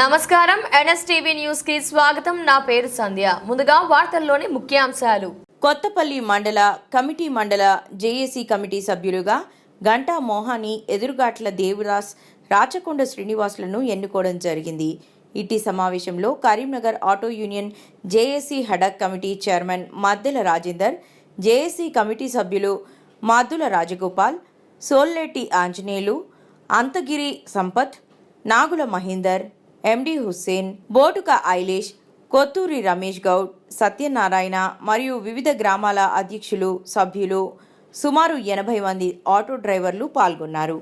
నమస్కారం NSTV news కి స్వాగతం. నా పేరు సంధ్య. ముందుగా వార్తల్లోని ముఖ్యాంశాలు. కొత్తపల్లి మండల కమిటీ మండల జేఏసీ కమిటీ సభ్యులుగా గంటా మోహాని, ఎదురుగాట్ల దేవదాస్, రాచకొండ శ్రీనివాసులను ఎన్నుకోవడం జరిగింది. ఇటీ సమావేశంలో Karimnagar auto union JAC ad hoc committee chairman Maddela Rajender, JAC committee సభ్యులు మాదుల రాజగోపాల్, సోల్లెట్టి ఆంజనేయులు, అంతగిరి సంపత్, నాగుల మహేందర్, ఎండి హుస్సేన్, బోటుక ఐలేష్, కొత్తూరి రమేష్ గౌడ్, సత్యనారాయణ మరియు వివిధ గ్రామాల అధ్యక్షులు, సభ్యులు సుమారు 80 మంది ఆటో డ్రైవర్లు పాల్గొన్నారు.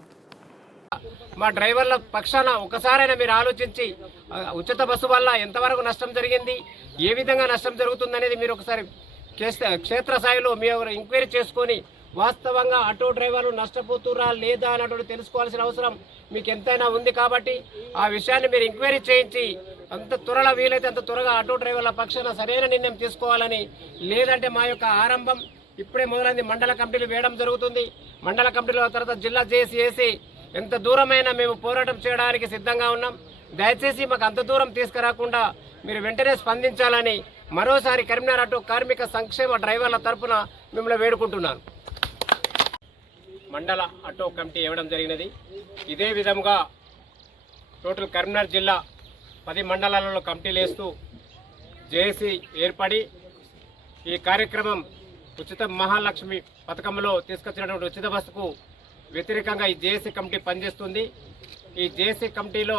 మా డ్రైవర్ల పక్షాన ఒకసారైనా మీరు ఆలోచించి ఉచిత బస్సు వల్ల ఎంతవరకు నష్టం జరిగింది, ఏ విధంగా నష్టం జరుగుతుందనేది మీరు ఒకసారి క్షేత్రస్థాయిలో మీరు ఎంక్వైరీ చేసుకొని వాస్తవంగా ఆటో డ్రైవర్లు నష్టపోతురా లేదా అన్నట్టు తెలుసుకోవాల్సిన అవసరం మీకు ఎంతైనా ఉంది. కాబట్టి ఆ విషయాన్ని మీరు ఎంక్వైరీ చేయించి అంత త్వరలో వీలైతే అంత త్వరగా ఆటో డ్రైవర్ల పక్షాన సరైన నిర్ణయం తీసుకోవాలని, లేదంటే మా యొక్క ఆరంభం ఇప్పుడే మొదలైంది. మండల కమిటీలు వేయడం జరుగుతుంది. మండల కమిటీల తర్వాత జిల్లా చేసి ఎంత దూరమైనా మేము పోరాటం చేయడానికి సిద్ధంగా ఉన్నాం. దయచేసి మాకు అంత దూరం తీసుకురాకుండా మీరు వెంటనే స్పందించాలని మరోసారి కరీంనగర్ ఆటో కార్మిక సంక్షేమ డ్రైవర్ల తరఫున మిమ్మల్ని వేడుకుంటున్నాను. మండల ఆటో కమిటీ ఇవ్వడం జరిగినది. ఇదే విధంగా టోటల్ కరీంనగర్ జిల్లా 10 మండలాలలో కమిటీలు వేస్తూ జేఏసీ ఏర్పడి ఈ కార్యక్రమం ఉచిత మహాలక్ష్మి పథకంలో తీసుకొచ్చినటువంటి ఉచిత బస్సుకు వ్యతిరేకంగా ఈ జేఏసీ కమిటీ పనిచేస్తుంది. ఈ జేఏసీ కమిటీలో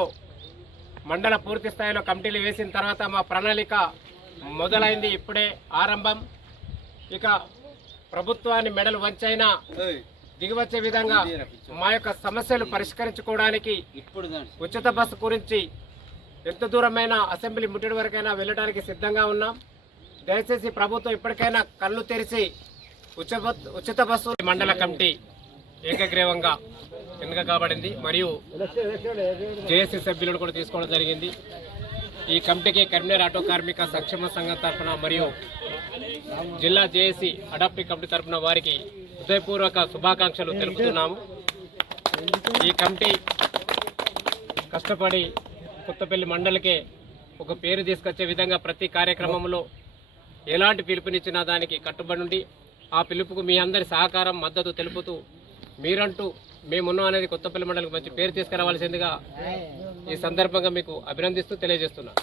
మండల పూర్తి స్థాయిలో కమిటీలు వేసిన తర్వాత మా ప్రణాళిక మొదలైంది. ఇప్పుడే ఆరంభం. ఇక ప్రభుత్వాన్ని మెడలు వంచైనా దిగివచ్చే విధంగా మా యొక్క సమస్యలు పరిష్కరించుకోవడానికి ఉచిత బస్సు గురించి ఎంత దూరమైనా అసెంబ్లీ ముట్టడి వరకైనా వెళ్ళడానికి సిద్ధంగా ఉన్నాం. దయచేసి ప్రభుత్వం ఇప్పటికైనా కళ్ళు తెరిచి ఉచిత బస్సు మండల కమిటీ ఏకగ్రీవంగా ఎన్నిక కాబడింది. మరియు జేఏసీ సభ్యులను కూడా తీసుకోవడం జరిగింది. ఈ కమిటీకి కరీంనగర్ ఆటో కార్మిక సంక్షేమ సంఘం తరఫున మరియు జిల్లా జేఏసీ అడాప్టివ్ కమిటీ తరఫున వారికి హృదయపూర్వక శుభాకాంక్షలు తెలుపుతున్నాము. ఈ కమిటీ కష్టపడి కొత్తపల్లి మండలికే ఒక పేరు తీసుకొచ్చే విధంగా ప్రతి కార్యక్రమంలో ఎలాంటి పిలుపునిచ్చినా దానికి కట్టుబడి ఉండి ఆ పిలుపుకు మీ అందరి సహకారం, మద్దతు తెలుపుతూ మీరంటూ మేమున్నాం అనేది కొత్తపల్లి మండలికి మంచి పేరు తీసుకురావాల్సిందిగా ఈ సందర్భంగా మీకు అభినందిస్తూ తెలియజేస్తున్నాను.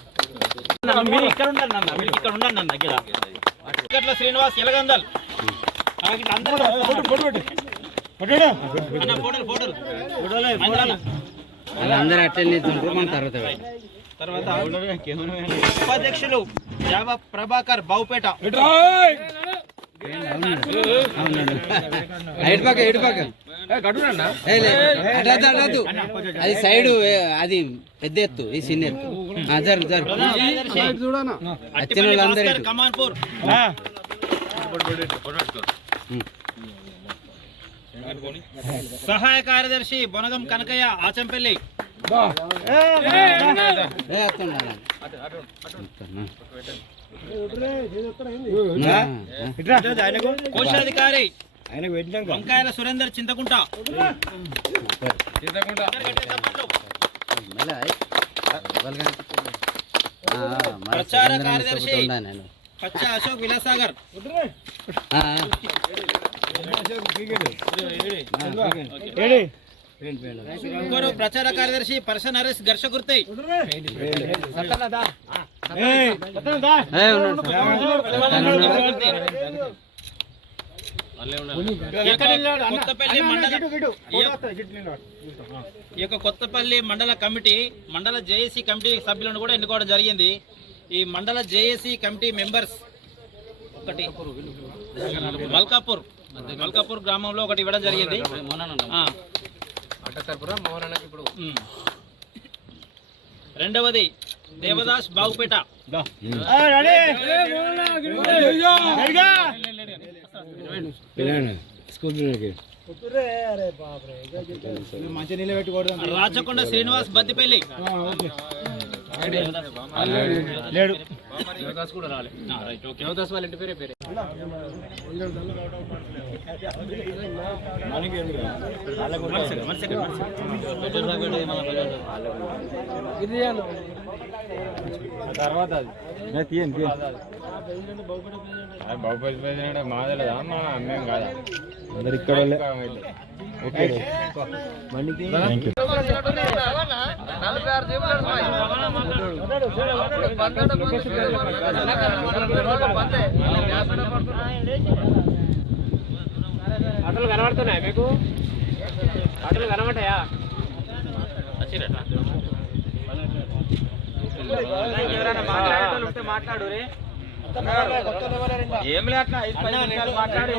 శ్రీనివాస్ ఎలగందల్ అందరూ అటెండ్ మన తర్వాత ఉపాధ్యక్షులు జావ ప్రభాకర్ బావుపేట, అది సైడ్ అది పెద్ద ఎత్తు, ఈ చిన్న ఎత్తు వచ్చిన వాళ్ళందరూ సహాయ కార్యదర్శి బొనగం కనకయ్య ఆచంపల్లి, కోశాధికారి వంకాయల సురేందర్ చింతకుంట, ప్రచార కార్యదర్శి పచ్చ అశోక్ విలాసాగర్, ఇంకొరు ప్రచార కార్యదర్శి పర్స నరేష్ ఘర్షగుర్తి, కొత్తపల్లి మండల కమిటీ మండల జేఏసీ కమిటీ సభ్యులను కూడా ఎన్నుకోవడం జరిగింది. ఈ మండల జేఏసీ కమిటీ మెంబర్స్ ఒకటి మల్కాపూర్ గ్రామంలో ఒకటి ఇవ్వడం జరిగింది. రెండవది దేవదాస్ బాగుపేట, రాచకొండ శ్రీనివాస్ బద్దిపల్లి, దేవదాస్ వాళ్ళ ఇంటి పేరే బాబుపల్లి ప్రెసిడెంట్ మాదలేదా మా మేము కాదా అందరు ఇక్కడ ఓకే ఆటోలు కనబడుతున్నాయా మీకు? ఆటోలు కనబడ్డాయా? మాట్లాడు ఏం లేట్లా 5 నిమిషాలు మాట్లాడు.